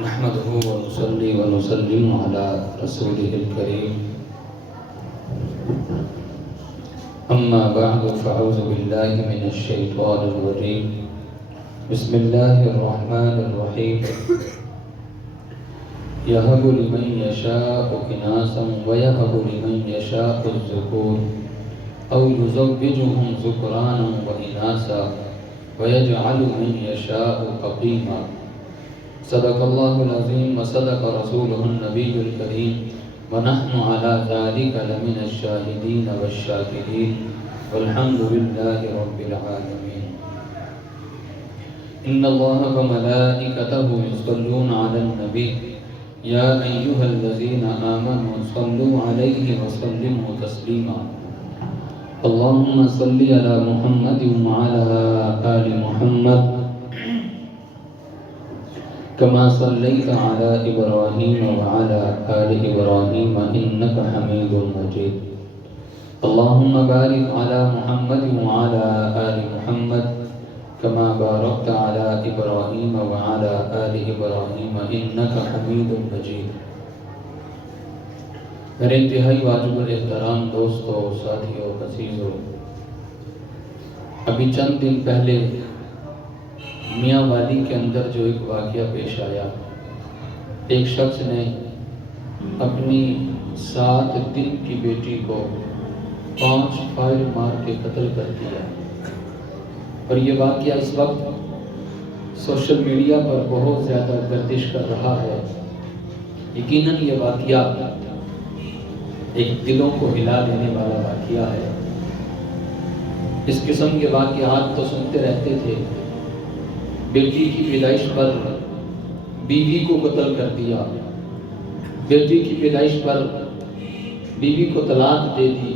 نحمده ونصلي ونسلم على رسوله الكريم أما بعد فأعوذ بالله من الشيطان الرجيم بسم الله الرحمن الرحيم يهب لمن يشاء إناثا ويهب لمن يشاء الذكور أو يزوجهم ذكرانا وإناثا ويجعل من يشاء عقيما صدق الله العظيم وصدق رسوله النبي الكريم ونحن على ذلك لمن الشاهدين والشاكرين والحمد لله رب العالمين إن الله وملائكته يصلون على النبي يا أيها الذين آمنوا صلوا عليه وسلموا تسليما اللهم صل على محمد وعلى آل محمد كما صليت على إبراهيم وعلى آل إبراهيم إنك حميد مجيد اللهم بارك على محمد وعلى آل محمد كما باركت على إبراهيم وعلى آل إبراهيم إنك حميد مجيد میرے انتہائی واجب الاحترام دوستوں، ساتھیوں، عزیزوں، ابھی چند دن پہلے میاں والی کے اندر جو ایک واقعہ پیش آیا، ایک شخص نے اپنی 7 دن کی بیٹی کو 5 فائر مار کے قتل کر دیا، اور یہ واقعہ اس وقت سوشل میڈیا پر بہت زیادہ گردش کر رہا ہے۔ یقیناً یہ واقعہ ایک دلوں کو ہلا دینے والا واقعہ ہے۔ اس قسم کے واقعات تو سنتے رہتے تھے، بیٹی کی پیدائش پر بیوی کو قتل کر دیا، بیٹی کی پیدائش پر بیوی کو طلاق دے دی،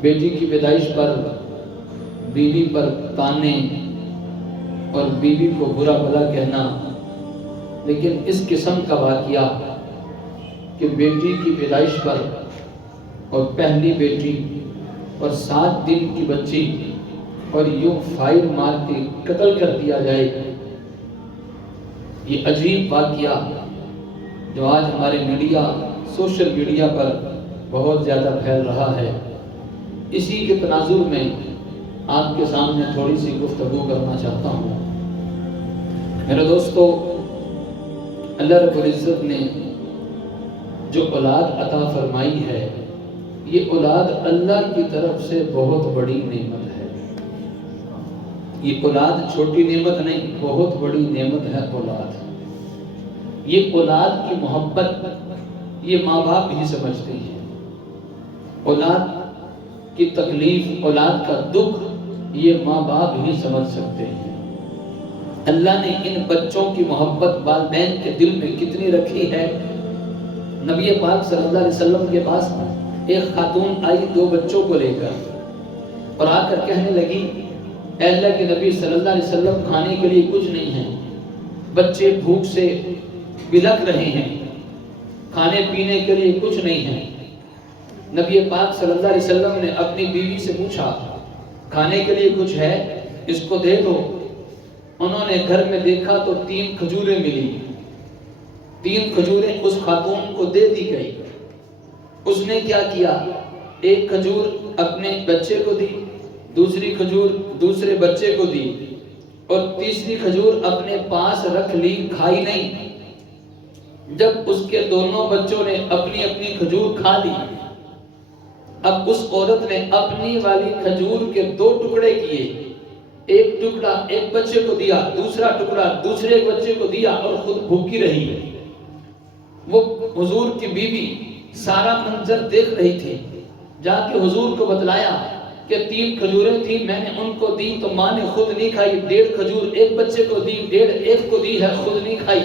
بیٹی کی پیدائش پر بیوی پر تانے اور بیوی کو برا بھلا کہنا۔ لیکن اس قسم کا واقعہ کہ بیٹی کی پیدائش پر اور پہلی بیٹی اور 7 دن کی بچی اور یوں فائر مار کے قتل کر دیا جائے، یہ عجیب واقعہ جو آج ہمارے میڈیا، سوشل میڈیا پر بہت زیادہ پھیل رہا ہے، اسی کے تناظر میں آپ کے سامنے تھوڑی سی گفتگو کرنا چاہتا ہوں۔ میرے دوستو، اللہ رب العزت نے جو اولاد عطا فرمائی ہے، یہ اولاد اللہ کی طرف سے بہت بڑی نعمت ہے۔ یہ اولاد چھوٹی نعمت نہیں، بہت بڑی نعمت ہے اولاد۔ یہ اولاد کی محبت یہ ماں باپ ہی سمجھتے ہیں، اولاد کی تکلیف، اولاد کا دکھ یہ ماں باپ ہی سمجھ سکتے ہیں۔ اللہ نے ان بچوں کی محبت والدین کے دل میں کتنی رکھی ہے۔ نبی پاک صلی اللہ علیہ وسلم کے پاس ایک خاتون آئی 2 بچوں کو لے کر، اور آ کر کہنے لگی، اے اللہ کے نبی صلی اللہ علیہ وسلم، کھانے کے لیے کچھ نہیں ہے، بچے بھوک سے بلک رہے ہیں، کھانے پینے کے لیے کچھ نہیں ہے۔ نبی پاک صلی اللہ علیہ وسلم نے اپنی بیوی سے پوچھا، کھانے کے لیے کچھ ہے؟ اس کو دے دو۔ انہوں نے گھر میں دیکھا تو 3 کھجوریں ملی، 3 کھجوریں اس خاتون کو دے دی گئی۔ اس نے کیا کیا؟ ایک کھجور اپنے بچے کو دی، دوسری کھجور دوسرے بچے کو دی، اور تیسری کھجور اپنے پاس رکھ لی، کھائی نہیں۔ جب اس کے دونوں بچوں نے اپنی اپنی کھجور کھا لی، اب اس عورت نے اپنی والی کھجور کے 2 ٹکڑے کیے، ایک ٹکڑا ایک بچے کو دیا، دوسرا ٹکڑا دوسرے بچے کو دیا، اور خود بھوکی رہی۔ وہ حضور کی بیوی سارا منظر دیکھ رہی تھی، جا کے حضور کو بتلایا کہ 3 کھجوریں تھیں، میں نے ان کو دی تو ماں نے خود نہیں کھائی، 1.5 کھجور ایک بچے کو دی، 1.5 ایک کو دی ہے، خود نہیں کھائی۔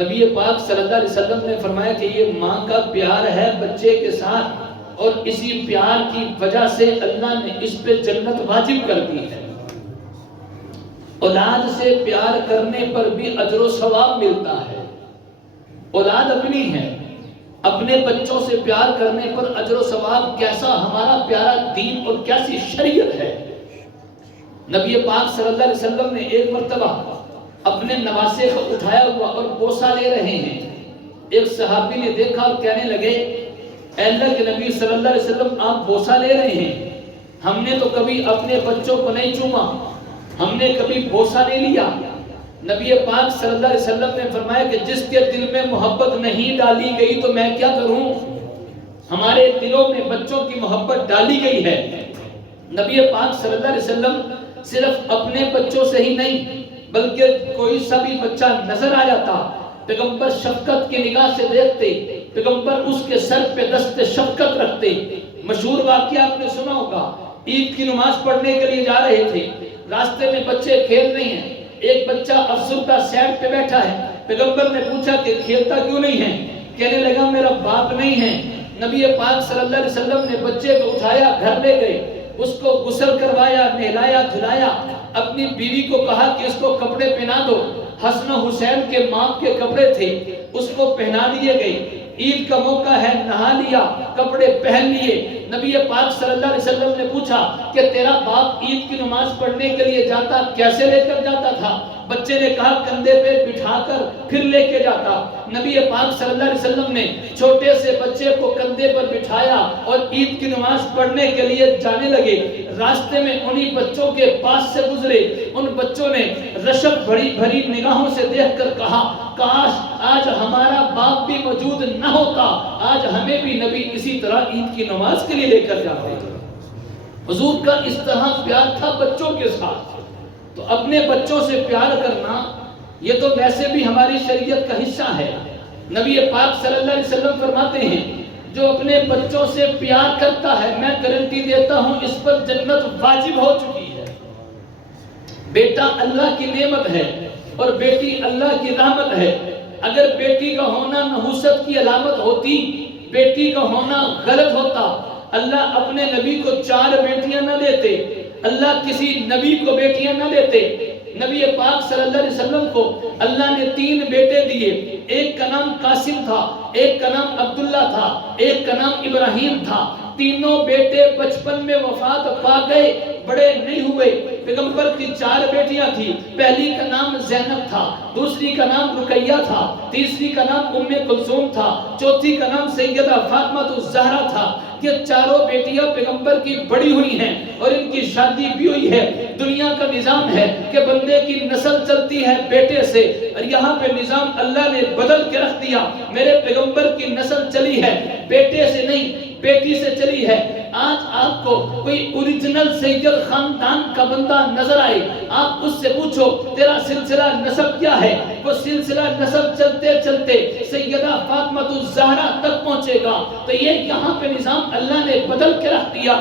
نبی پاک صلی اللہ علیہ وسلم نے فرمایا کہ یہ ماں کا پیار ہے بچے کے ساتھ، اور اسی پیار کی وجہ سے اللہ نے اس پہ جنت واجب کر دی ہے۔ اولاد سے پیار کرنے پر بھی اجر و ثواب ملتا ہے۔ اولاد اپنی ہے، اپنے بچوں سے پیار کرنے پر اجر و ثواب کیسا ہمارا پیارا دین اور کیسی شریعت ہے۔ نبی پاک صلی اللہ علیہ وسلم نے ایک مرتبہ اپنے نواسے کو اٹھایا ہوا اور بوسہ لے رہے ہیں۔ ایک صحابی نے دیکھا اور کہنے لگے اے اللہ کے نبی صلی اللہ علیہ وسلم آپ بوسہ لے رہے ہیں، ہم نے تو کبھی اپنے بچوں کو نہیں چوما، ہم نے کبھی بوسہ نہیں لیا۔ نبی پاک صلی اللہ علیہ وسلم نے فرمایا کہ جس کے دل میں محبت نہیں ڈالی گئی تو میں کیا کروں؟ ہمارے دلوں میں بچوں کی محبت ڈالی گئی ہے۔ نبی پاک صلی اللہ علیہ وسلم صرف اپنے بچوں سے ہی نہیں بلکہ کوئی سا بھی بچہ نظر آ جاتا، پیغمبر شفقت کی نگاہ سے دیکھتے، پیغمبر اس کے سر پہ دست شفقت رکھتے۔ مشہور واقعہ آپ نے سنا ہوگا، عید کی نماز پڑھنے کے لیے جا رہے تھے، راستے میں بچے کھیل رہے ہیں، ایک بچہ افسردہ سیٹ پہ بیٹھا ہے، پیغمبر نے پوچھا کہ کھیلتا کیوں نہیں ہے؟ کہنے لگا میرا باپ نہیں ہے۔ نبی پاک صلی اللہ علیہ وسلم نے بچے کو اٹھایا، گھر لے گئے، اس کو غسل کروایا، نہلایا دھلایا، اپنی بیوی کو کہا کہ اس کو کپڑے پہنا دو۔ حسن و حسین کے ماں کے کپڑے تھے، اس کو پہنا دیے گئے۔ عید کا موقع ہے، نہا لیا، کپڑے پہن لیے۔ نبی پاک صلی اللہ علیہ وسلم نے پوچھا کہ تیرا باپ عید کی نماز پڑھنے کے لیے جاتا کیسے لے کر جاتا تھا؟ بچے نے کہا کندھے پہ بٹھا کر پھر لے کے جاتا۔ نبی پاک صلی اللہ علیہ وسلم نے چھوٹے سے بچے کو کندھے پر بٹھایا اور عید کی نماز پڑھنے کے لیے جانے لگے۔ راستے میں انہی بچوں کے پاس سے گزرے، ان بچوں نے رشک بھری بھری نگاہوں سے دیکھ کر کہا کاش آج ہمارا باپ بھی موجود نہ ہوتا، آج ہمیں بھی نبی اسی طرح عید کی نماز کے لیے لے کر جاتے تھے۔ حضور کا اس طرح پیار تھا بچوں کے ساتھ۔ تو اپنے بچوں سے پیار کرنا یہ تو ویسے بھی ہماری شریعت کا حصہ ہے۔ نبی پاک صلی اللہ علیہ وسلم فرماتے ہیں جو اپنے بچوں سے پیار کرتا ہے میں گارنٹی دیتا ہوں اس پر جنت واجب ہو چکی ہے۔ بیٹا اللہ کی نعمت ہے اور بیٹی اللہ کی رحمت ہے۔ اگر بیٹی کا ہونا نحوست کی علامت ہوتی، بیٹی کا ہونا غلط ہوتا، اللہ اپنے نبی کو 4 بیٹیاں نہ دیتے، اللہ کسی نبی کو بیٹیاں نہ دیتے۔ نبی پاک صلی اللہ علیہ وسلم کو اللہ نے 3 بیٹے دیے، ایک کا نام قاسم تھا، ایک کا نام عبداللہ تھا، ایک کا نام ابراہیم تھا۔ تینوں بیٹے بچپن میں وفات پا گئے، بڑے نہیں ہوئے۔ پیغمبر کی 4 بیٹیاں تھی، پہلی کا نام زینب تھا، دوسری کا نام رقیہ تھا، تیسری کا نام ام کلثوم تھا، چوتھی کا نام سیدہ فاطمہ الزہرا تھا۔ یہ چاروں بیٹیاں پیغمبر کی بڑی ہوئی ہیں اور ان کی شادی بھی ہوئی ہے۔ دنیا کا نظام ہے کہ بندے کی نسل چلتی ہے بیٹے سے، اور یہاں پہ نظام اللہ نے بدل کے رکھ دیا۔ میرے پیغمبر کی نسل چلی ہے بیٹے سے نہیں، بیٹی سے چلی ہے۔ آج آپ کو کوئی اوریجنل سید خاندان کا بندہ نظر آئے، آپ اس سے پوچھو تیرا سلسلہ نسب کیا ہے، وہ سلسلہ نسب چلتے چلتے سیدہ فاطمہ الزہرا تک پہنچے گا۔ تو یہ یہاں پہ نظام اللہ نے بدل کے رکھ دیا۔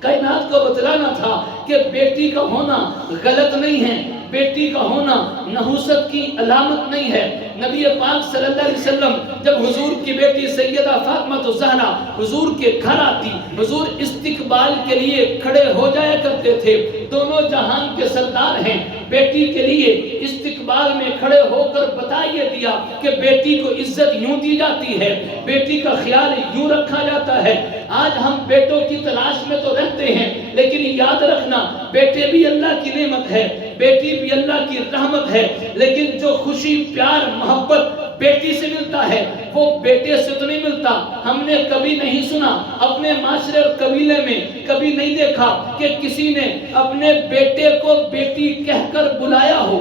کائنات کو بتلانا تھا کہ بیٹی کا ہونا غلط نہیں ہے، بیٹی کا ہونا نحوست کی علامت نہیں ہے۔ نبی پاک صلی اللہ علیہ وسلم جب حضور کی بیٹی سیدہ فاطمہ الزہرا حضور کے گھر آتی، حضور استقبال کے لیے کھڑے ہو جایا کرتے تھے۔ دونوں جہان کے سردار ہیں، بیٹی کے لیے استقبال میں کھڑے ہو کر بتائیے دیا کہ بیٹی کو عزت یوں دی جاتی ہے، بیٹی کا خیال یوں رکھا جاتا ہے۔ آج ہم بیٹوں کی تلاش میں تو رہتے ہیں، لیکن یاد رکھنا بیٹے بھی اللہ کی نعمت ہے، بیٹی بھی اللہ کی رحمت ہے، لیکن جو خوشی پیار محبت بیٹی سے ملتا ہے وہ بیٹے سے تو نہیں ملتا۔ ہم نے کبھی نہیں سنا، اپنے معاشرے اور قبیلے میں کبھی نہیں دیکھا کہ کسی نے اپنے بیٹے کو بیٹی کہہ کر بلایا ہو۔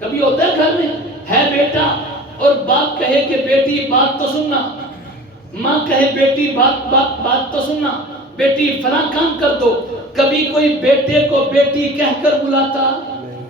کبھی ہوتا ہے گھر میں ہے بیٹا اور باپ کہے کہ بیٹی بات تو سننا، ماں کہے بیٹی بات تو سننا، بیٹی فلاں کام کر دو۔ کبھی کوئی بیٹے کو بیٹی کہہ کر بلاتا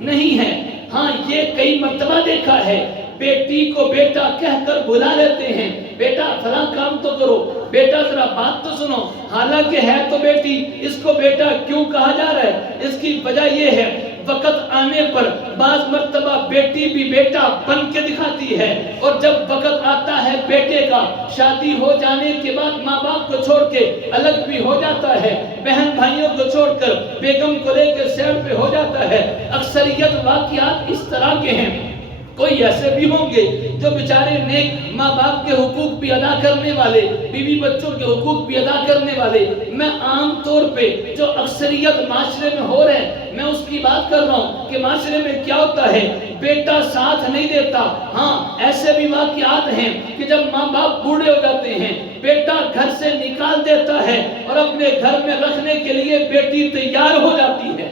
نہیں ہے۔ ہاں یہ کئی مرتبہ دیکھا ہے، بیٹی کو بیٹا کہہ کر بلا لیتے ہیں، بیٹا فلاں کام تو کرو، بیٹا ذرا بات تو سنو، حالانکہ ہے تو بیٹی، اس کو بیٹا کیوں کہا جا رہا ہے؟ اس کی وجہ یہ ہے وقت آنے پر بعض مرتبہ بیٹی بھی بیٹا بن کے دکھاتی ہے، اور جب وقت آتا ہے بیٹے کا شادی ہو جانے کے بعد ماں باپ کو چھوڑ کے الگ بھی ہو جاتا ہے، بہن بھائیوں کو چھوڑ کر بیگم کو لے کے سیر پہ ہو جاتا ہے۔ اکثریت واقعات اس طرح کے ہیں۔ کوئی ایسے بھی ہوں گے جو بیچارے نیک ماں باپ کے حقوق بھی ادا کرنے والے، بیوی بچوں کے حقوق بھی ادا کرنے والے۔ میں عام طور پہ جو اکثریت معاشرے میں ہو رہے ہیں میں اس کی بات کر رہا ہوں کہ معاشرے میں کیا ہوتا ہے، بیٹا ساتھ نہیں دیتا۔ ہاں ایسے بھی واقعات ہیں کہ جب ماں باپ بوڑھے ہو جاتے ہیں، بیٹا گھر سے نکال دیتا ہے اور اپنے گھر میں رکھنے کے لیے بیٹی تیار ہو جاتی ہے۔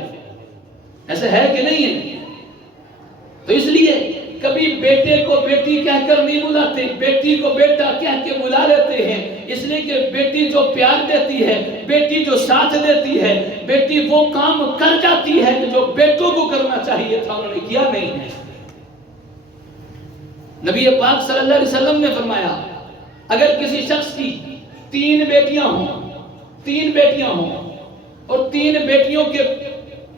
ایسا ہے کہ نہیں ہے؟ تو اس لیے کبھی بیٹے کو بیٹی کہہ کر نہیں بلاتے، بیٹی کو بیٹا کہہ کے بلا لیتے ہیں، اس لیے کہ بیٹی جو پیار دیتی ہے، بیٹی جو ساتھ دیتی ہے، بیٹی وہ کام کر جاتی ہے جو بیٹوں کو کرنا چاہیے تھا، انہوں نے کیا نہیں ہے۔ نبی پاک صلی اللہ علیہ وسلم نے فرمایا اگر کسی شخص کی 3 بیٹیاں ہوں اور 3 بیٹیوں کے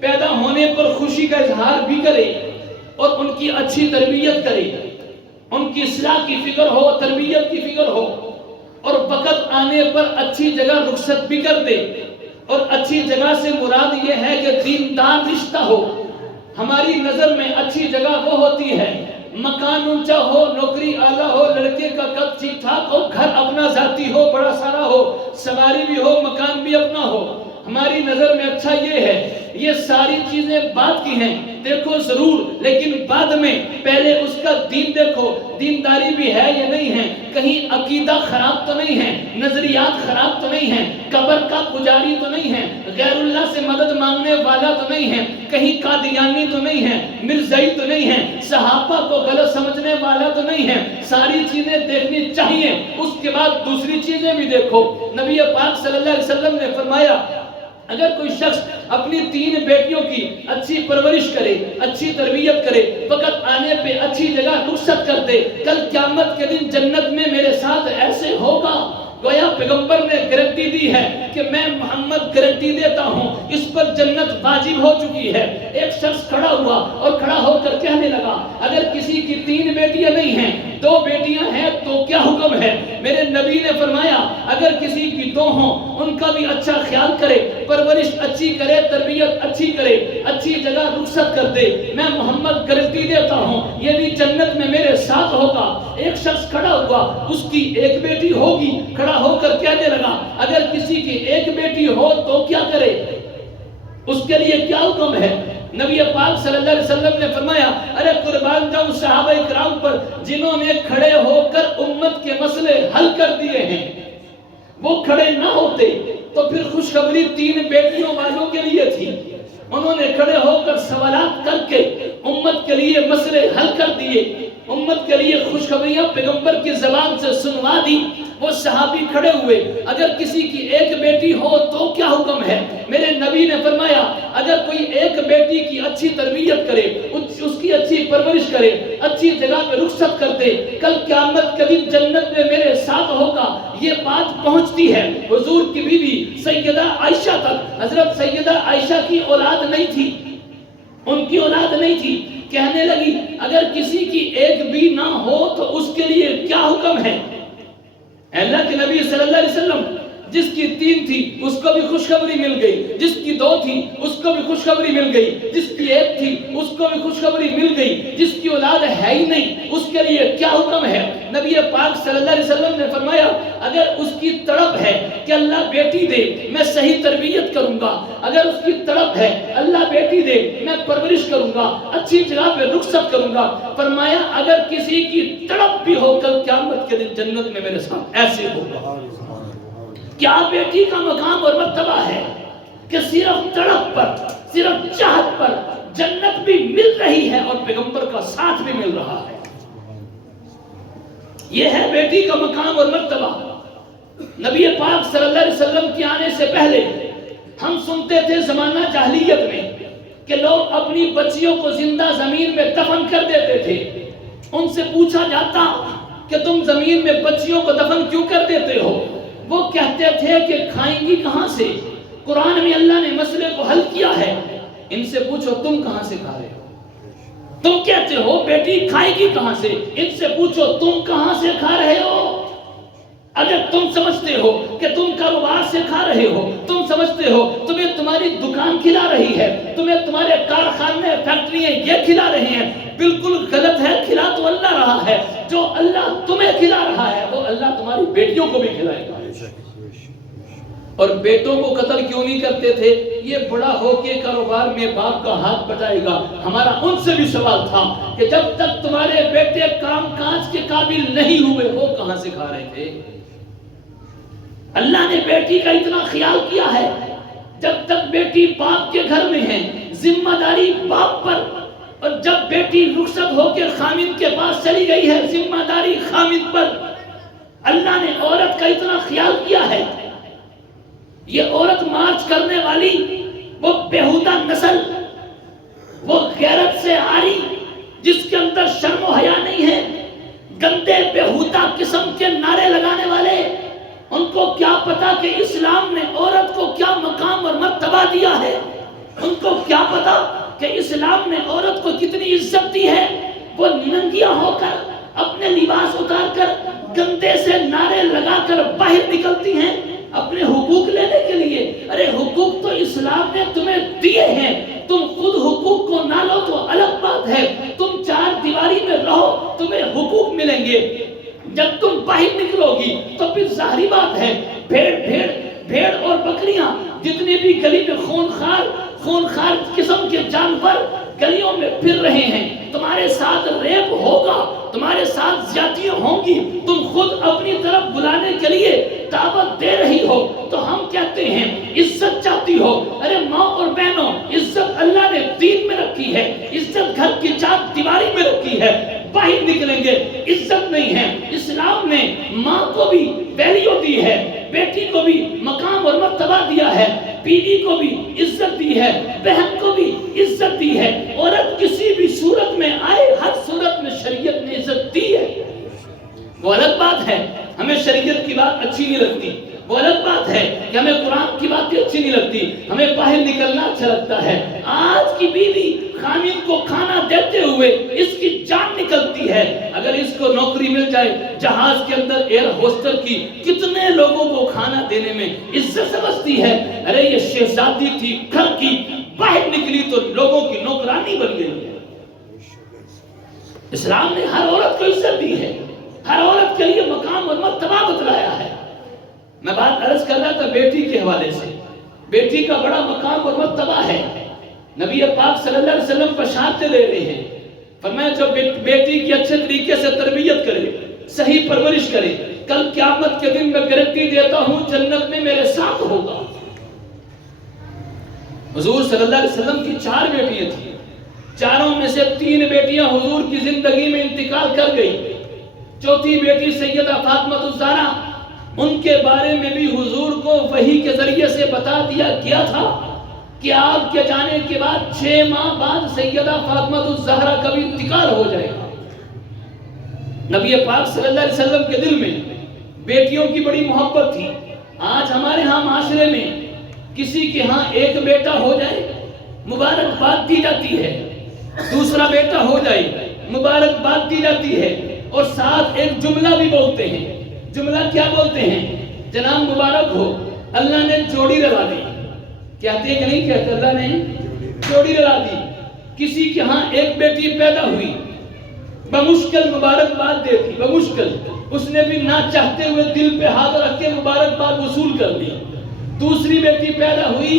پیدا ہونے پر خوشی کا اظہار بھی کرے اور ان کی اچھی تربیت کرے، ان کی اصلاح کی فکر ہو، تربیت کی فکر ہو، اور وقت آنے پر اچھی جگہ رخصت بھی کر دے، اور اچھی جگہ سے مراد یہ ہے کہ دیندار رشتہ ہو۔ ہماری نظر میں اچھی جگہ وہ ہوتی ہے مکان اونچا ہو، نوکری اعلیٰ ہو، لڑکے کا قد ٹھیک ٹھاک ہو، گھر اپنا ذاتی ہو، بڑا سارا ہو، سواری بھی ہو، مکان بھی اپنا ہو۔ ہماری نظر میں اچھا یہ ہے۔ یہ ساری چیزیں بات کی ہیں، دیکھو ضرور، لیکن بعد میں پہلے اس کا دین دیکھو، دینداری بھی ہے یا نہیں ہے، کہیں عقیدہ خراب تو نہیں ہے، نظریات خراب تو نہیں ہے، قبر کا پجاری تو نہیں ہے، غیر اللہ سے مدد مانگنے والا تو نہیں ہے، کہیں قادیانی تو نہیں ہے، مرزائی تو نہیں ہے، صحابہ کو غلط سمجھنے والا تو نہیں ہے۔ ساری چیزیں دیکھنی چاہیے، اس کے بعد دوسری چیزیں بھی دیکھو۔ نبی پاک صلی اللہ علیہ وسلم نے فرمایا اگر کوئی شخص اپنی 3 بیٹیوں کی اچھی پرورش کرے، اچھی تربیت کرے، وقت آنے پہ اچھی جگہ رخصت کر دے، کل قیامت کے دن جنت میں میرے ساتھ ایسے ہوگا۔ گویا پیغمبر نے گارنٹی دی ہے کہ میں محمد گارنٹی دیتا ہوں، اس پر جنت واجب ہو چکی ہے۔ ایک شخص کھڑا ہوا اور کھڑا ہو کر کہنے لگا اگر کسی کی 3 بیٹیاں نہیں ہیں، 2 بیٹیاں ہیں تو کیا حکم ہے؟ میرے نبی نے فرمایا اگر کسی کی 2 ہوں ان کا بھی اچھا خیال کرے، پرورش اچھی کرے، تربیت اچھی کرے، اچھی جگہ رخصت کر دے، میں محمد گارنٹی دیتا ہوں یہ بھی جنت میں میرے ساتھ ہوگا۔ ایک شخص کھڑا ہوا، اس کی 1 بیٹی ہوگی، کھڑا ہو کر کہنے لگا اگر کسی کی 1 بیٹی ہو تو کیا کرے، اس کے لیے کیا حکم ہے؟ نبی پاک صلی اللہ علیہ وسلم نے فرمایا ارے قربان جاؤں صحابہ کرام پر جنہوں نے کھڑے ہو کر امت کے مسئلے حل کر دیے ہیں، وہ کھڑے نہ ہوتے تو پھر خوشخبری 3 بیٹیوں والوں کے لیے تھی۔ انہوں نے کھڑے ہو کر سوالات کر کے امت کے لیے مسئلے حل کر دیے، امت کے لیے خوشخبریاں پیغمبر کی زبان سے سنوا دی۔ وہ صحابی کھڑے ہوئے اگر کسی کی 1 بیٹی ہو تو کیا حکم ہے؟ میرے نبی نے فرمایا اگر کوئی 1 بیٹی کی اچھی تربیت کرے، اس کی اچھی پرورش کرے، اچھی جگہ پہ رخصت کر دے، کل قیامت کے دن جنت میں میرے ساتھ ہوگا۔ یہ بات پہنچتی ہے حضور کی بیوی سیدہ عائشہ تک۔ حضرت سیدہ عائشہ کی اولاد نہیں تھی، ان کی اولاد نہیں تھی، کہنے لگی اگر کسی کی 1 بھی نہ ہو تو اس کے لیے کیا حکم ہے؟ اللہ کے نبی صلی اللہ علیہ وسلم جس کی 3 تھی اس کو بھی خوشخبری مل گئی، جس کی 2 تھی اس کو بھی خوشخبری مل گئی، جس کی 1 تھی اس کو بھی خوشخبری مل گئی، جس کی اولاد ہے ہی نہیں اس کے لیے کیا حکم ہے؟ نبی پاک صلی اللہ علیہ وسلم نے فرمایا اگر اس کی تڑپ ہے کہ اللہ بیٹی دے میں صحیح تربیت کروں گا، اگر اس کی تڑپ ہے اللہ بیٹی دے میں پرورش کروں گا، اچھی جگہ پہ رخصت کروں گا، فرمایا اگر کسی کی تڑپ بھی ہو کل قیامت کے دن جنت میں میرے ساتھ ایسے ہوگا۔ کیا بیٹی کا مقام اور مرتبہ ہے کہ صرف تڑپ پر، صرف چاہت پر جنت بھی مل رہی ہے اور پیغمبر کا ساتھ بھی مل رہا ہے۔ یہ ہے بیٹی کا مقام اور مرتبہ۔ نبی پاک صلی اللہ علیہ وسلم کے آنے سے پہلے ہم سنتے تھے زمانہ جاہلیت میں کہ لوگ اپنی بچیوں کو زندہ زمین میں دفن کر دیتے تھے۔ ان سے پوچھا جاتا کہ تم زمین میں بچیوں کو دفن کیوں کر دیتے ہو؟ وہ کہتے تھے کہ کھائیں گی کہاں سے؟ قرآن میں اللہ نے مسئلے کو حل کیا ہے۔ ان سے پوچھو تم کہاں سے کھا رہے ہو؟ تم کہتے ہو بیٹی کھائے گی کہاں سے؟ ان سے پوچھو تم کہاں سے کھا رہے ہو؟ اگر تم سمجھتے ہو کہ تم کاروبار سے کھا رہے ہو، تم سمجھتے ہو تمہیں تمہاری دکان کھلا رہی ہے، تمہیں تمہارے کارخانے فیکٹریاں یہ کھلا رہی ہیں، بالکل غلط ہے۔ کھلا تو اللہ رہا ہے، جو اللہ تمہیں کھلا رہا ہے وہ اللہ تمہاری بیٹیوں کو بھی کھلائے گا۔ اور بیٹوں کو قتل کیوں نہیں کرتے تھے؟ یہ بڑا ہو کے کاروبار میں باپ کا ہاتھ بٹائے گا۔ ہمارا ان سے بھی سوال تھا کہ جب تک تمہارے بیٹے کام کاج کے قابل نہیں ہوئے وہ کہاں سے کھا رہے تھے؟ اللہ نے بیٹی کا اتنا خیال کیا ہے، جب تک بیٹی باپ کے گھر میں ہے ذمہ داری باپ پر، اور جب بیٹی رخصت ہو کے خامد کے پاس چلی گئی ہے ذمہ داری خامد پر۔ اللہ نے عورت کا اتنا خیال کیا ہے۔ یہ عورت مارچ کرنے والی وہ بیہودہ نسل، وہ غیرت سے عاری جس کے اندر شرم و حیا نہیں ہے، گندے بیہودہ قسم کے نعرے لگانے والے، ان کو کیا پتا کہ اسلام نے عورت کو کیا مقام اور مرتبہ دیا ہے؟ ان کو کیا پتا کہ اسلام نے عورت کو کتنی عزت دی ہے؟ وہ ننگیاں ہو کر اپنے لباس اتار کر گندے سے نعرے لگا کر باہر نکلتی ہیں اپنے حقوق لینے کے لیے۔ ارے حقوق تو اسلام نے تمہیں دیے ہیں، تم خود حقوق کو نہ لو تو الگ بات ہے، تم چار دیواری میں رہو تمہیں حقوق ملیں گے۔ جب تم باہر نکلو گی تو پھر ظاہری بات ہے بھیڑ اور بکریاں جتنے بھی گلی میں خونخوار قسم کے جانور گلیوں میں پھر رہے ہیں، تمہارے ساتھ ریپ ہوگا، تمہارے ساتھ زیادتیاں ہوں گی، تم خود اپنی طرف بلانے کے لیے دعوت دے رہی ہو تو ہم کہتے ہیں عزت چاہتی ہو؟ ارے ماں اور بہنوں، عزت اللہ نے دین میں رکھی ہے، عزت گھر کی چار دیواری میں رکھی ہے، باہر نکلیں گے عزت نہیں ہے۔ اسلام نے ماں کو بھی ویلیو دی ہے، بیٹی کو بھی مقام اور مرتبہ دیا ہے، بیوی کو بھی عزت دی ہے، بہن کو بھی عزت دی ہے۔ عورت کسی بھی صورت میں آئے، ہر صورت میں شریعت نے عزت دی ہے۔ وہ الگ بات ہے ہمیں شریعت کی بات اچھی نہیں لگتی، وہ الگ بات ہے کہ ہمیں قرآن کی باتیں اچھی نہیں لگتی، ہمیں باہر نکلنا اچھا لگتا ہے۔ آج کی بیوی خامد کو کھانا دیتے ہوئے اس کی جان نکلتی ہے۔ اگر اس کو نوکری مل جائے جہاز کے اندر ایئر ہوسٹر کی، کتنے لوگوں کو کھانا دینے میں عزت سمجھتی ہے۔ ارے یہ شہزادی تھی گھر کی، باہر نکلی تو لوگوں کی نوکرانی بن گئی ہے۔ اسلام نے ہر عورت کو عزت دی ہے، ہر عورت کے لیے مقام اور مرتبہ بتلایا ہے۔ میں بات عرض کر رہا تھا بیٹی کے حوالے سے، بیٹی کا بڑا مقام اور مرتبہ ہے۔ نبی پاک صلی اللہ علیہ وسلم بشارتیں دے رہے ہیں، فرمایا جو بیٹی کی اچھے طریقے سے تربیت کرے، صحیح پرورش کرے، کل قیامت کے دن میں گارنٹی دیتا ہوں جنت میں میرے ساتھ ہوگا۔ حضور صلی اللہ علیہ وسلم کی 4 بیٹیاں تھیں، چاروں میں سے 3 بیٹیاں حضور کی زندگی میں انتقال کر گئی۔ چوتھی بیٹی سیدہ فاطمہ الزہرا، ان کے بارے میں بھی حضور کو وحی کے ذریعے سے بتا دیا گیا تھا کہ آپ کے جانے کے بعد 6 ماہ بعد سیدہ فاطمہ الزہرا کا بھی انتقال ہو جائے گا۔ نبی پاک صلی اللہ علیہ وسلم کے دل میں بیٹیوں کی بڑی محبت تھی۔ آج ہمارے ہاں معاشرے میں کسی کے ہاں ایک بیٹا ہو جائے مبارکباد دی جاتی ہے، دوسرا بیٹا ہو جائے مبارکباد دی جاتی ہے، اور ساتھ ایک جملہ بھی بولتے ہیں۔ جملہ کیا بولتے ہیں؟ جناب مبارک ہو، اللہ نے جوڑی رلا دی۔ کہتے ہیں کہ نہیں کہتے؟ اللہ نے جوڑی رلا دی۔ کسی کے ہاں ایک بیٹی پیدا ہوئی، بمشکل مبارکباد دیتی، بمشکل، اس نے بھی نہ چاہتے ہوئے دل پہ ہاتھ رکھ کے مبارکباد وصول کر لی۔ دوسری بیٹی پیدا ہوئی،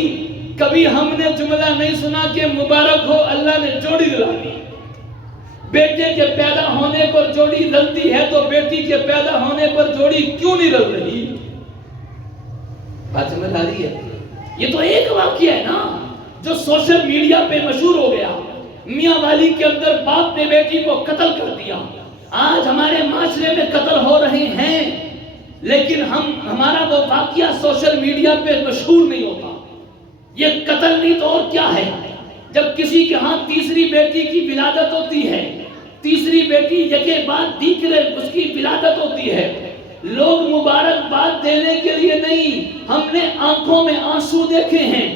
کبھی ہم نے جملہ نہیں سنا کہ مبارک ہو اللہ نے جوڑی رلا دی۔ بیٹے کے پیدا ہونے پر جوڑی رلتی ہے تو بیٹی کے پیدا ہونے پر جوڑی کیوں نہیں رل رہی؟ بات سمجھ آ رہی ہے؟ یہ تو ایک واقعہ ہے نا جو سوشل میڈیا پہ مشہور ہو گیا۔ میاں والی کے اندر باپ نے بیٹی کو قتل کر دیا۔ آج ہمارے معاشرے میں قتل ہو رہے ہیں، لیکن ہمارا وہ واقعہ سوشل میڈیا پہ مشہور نہیں ہوتا۔ یہ قتل نہیں تو اور کیا ہے؟ جب کسی کے ہاں تیسری بیٹی کی ولادت ہوتی ہے، تیسری بیٹی یکے بعد دیگرے اس کی ولادت ہوتی ہے، لوگ مبارکباد دینے کے لیے نہیں، ہم نے آنکھوں میں آنسو دیکھے ہیں۔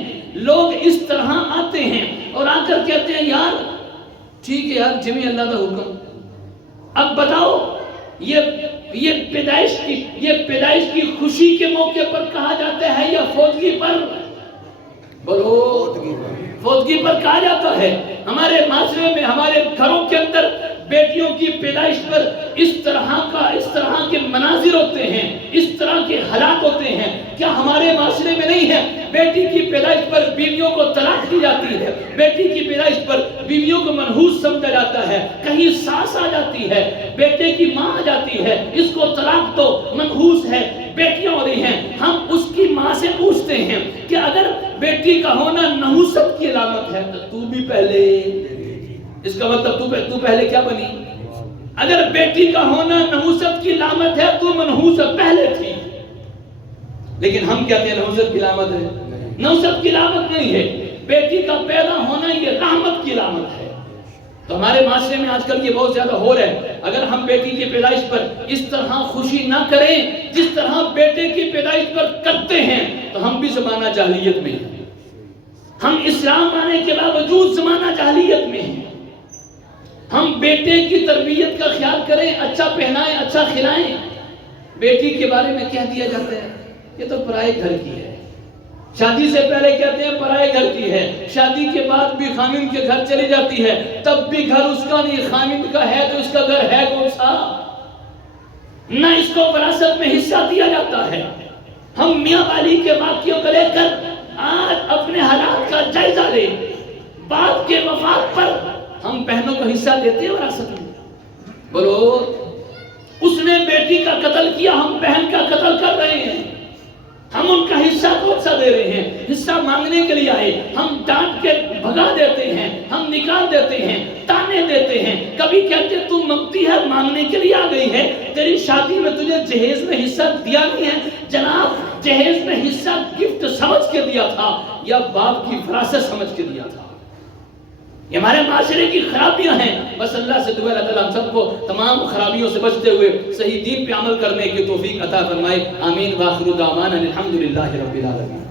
لوگ اس طرح آتے ہیں اور آ کر کہتے ہیں یار ٹھیک ہے یار جمی اللہ کا حکم۔ اب بتاؤ یہ پیدائش کی خوشی کے موقع پر کہا جاتا ہے یا فوتگی پر؟ بولو، فوتگی پر کہا جاتا ہے۔ ہمارے معاشرے میں، ہمارے گھروں کے اندر بیٹیوں کی پیدائش پر اس طرح کے مناظر ہوتے ہیں، اس طرح کے حالات ہوتے ہیں، کیا ہمارے معاشرے میں نہیں ہے؟ بیٹی کی پیدائش پر بیویوں کو طلاق دی جاتی ہے، بیٹی کی پیدائش پر بیویوں کو منحوس سمجھا جاتا ہے، کہیں ساس آ جاتی ہے، بیٹے کی ماں آ جاتی ہے، اس کو طلاق تو منحوس ہے، بیٹیاں ہو رہی ہیں۔ ہم اس کی ماں سے پوچھتے ہیں کہ اگر بیٹی کا ہونا نحوست کی علامت ہے تو بھی پہلے، اس کا مطلب تو پہلے کیا بنی؟ اگر بیٹی کا ہونا نحوست کی علامت ہے تو منحوست پہلے تھی، لیکن ہم کہتے ہیں نحوست کی علامت ہے، نحوست کی علامت نہیں ہے، بیٹی کا پیدا ہونا یہ رحمت کی علامت ہے۔ تو ہمارے معاشرے میں آج کل یہ بہت زیادہ ہو رہا ہے، اگر ہم بیٹی کی پیدائش پر اس طرح خوشی نہ کریں جس طرح بیٹے کی پیدائش پر کرتے ہیں تو ہم بھی زمانہ جاہلیت میں ہیں، ہم اسلام آنے کے باوجود زمانہ جاہلیت میں ہیں۔ ہم بیٹے کی تربیت کا خیال کریں، اچھا پہنائیں، اچھا کھلائیں، بیٹی کے بارے میں کہہ دیا جاتا ہے یہ تو پرائے گھر کی ہے، شادی سے پہلے کہتے ہیں پرائے گھر کی ہے، شادی کے بعد بھی خامند کے گھر چلی جاتی ہے، تب بھی گھر اس کا نہیں، خامند کا ہے تو اس کا گھر ہے کون سا؟ نہ اس کو وراثت میں حصہ دیا جاتا ہے۔ ہم میاں والی کے واقعوں کو لے کر آج اپنے حالات کا جائزہ لیں، بعد کے وفات پر ہم بہنوں کو حصہ دیتے ہیں وراثت میں؟ بولو، اس نے بیٹی کا قتل کیا، ہم بہن کا قتل کر رہے ہیں، ہم ان کا حصہ کون سا دے رہے ہیں؟ حصہ مانگنے کے لیے آئے، ہم ڈانٹ کے بھگا دیتے ہیں، ہم نکال دیتے ہیں، تانے دیتے ہیں، کبھی کہتے تو منگتی ہے، مانگنے کے لیے آ گئی ہے، تیری شادی میں تجھے جہیز میں حصہ دیا نہیں ہے؟ جناب جہیز میں حصہ گفٹ سمجھ کے دیا تھا یا باپ کی وراثت سمجھ کے دیا تھا؟ یہ ہمارے معاشرے کی خرابیاں ہیں، بس اللہ سے دعا اللہ تعالیٰ ہم سب کو تمام خرابیوں سے بچتے ہوئے صحیح دین پہ عمل کرنے کی توفیق عطا فرمائے، آمین۔ وآخر دعوانا الحمدللہ رب العالمین۔